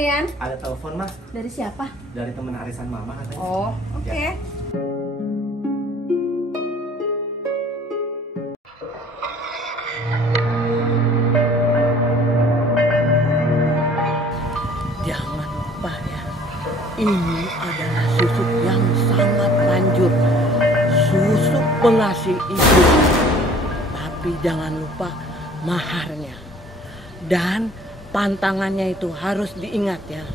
Rian? Ada telepon, Mas. Dari siapa? Dari temen arisan Mama katanya. Oh, oke. Ya. Jangan lupa ya, ini adalah susuk yang sangat manjur, susuk pengasih ibu. Tapi jangan lupa maharnya. Dan pantangannya itu harus diingat ya.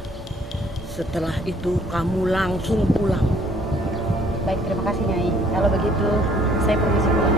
Setelah itu kamu langsung pulang. Baik, terima kasih Nyai. Kalau begitu, saya permisi pulang.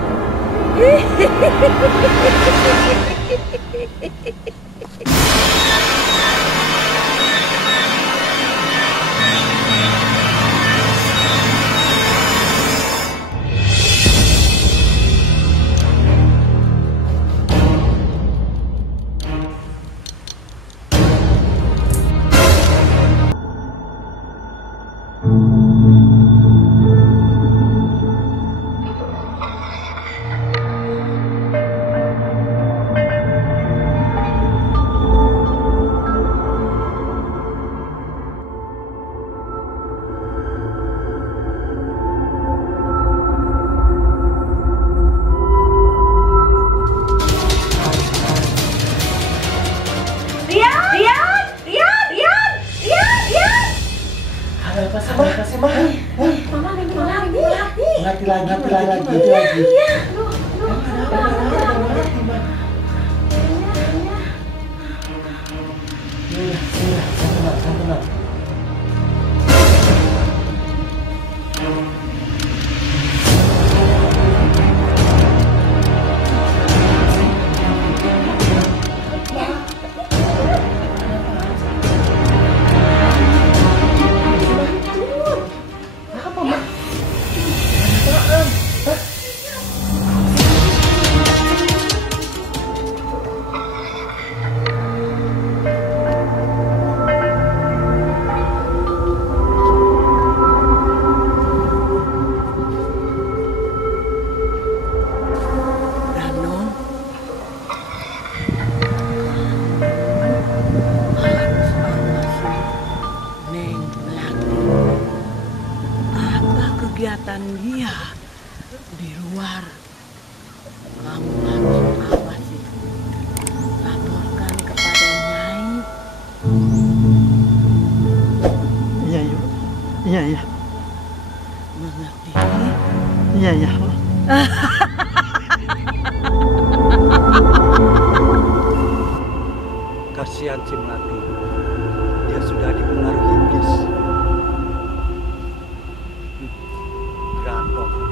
Apa sih, Ma? Mama minggu lagi. Mati lagi. Iya. Santunan. Danon, harus awasi Neng Melati. Apa kegiatan dia di luar? Kamu harus awasi. Laporkan kepada Nyai. Iya. Mengerti? Iya. Kasihan si Melati. Dia sudah dipengaruhi iblis. Berantem.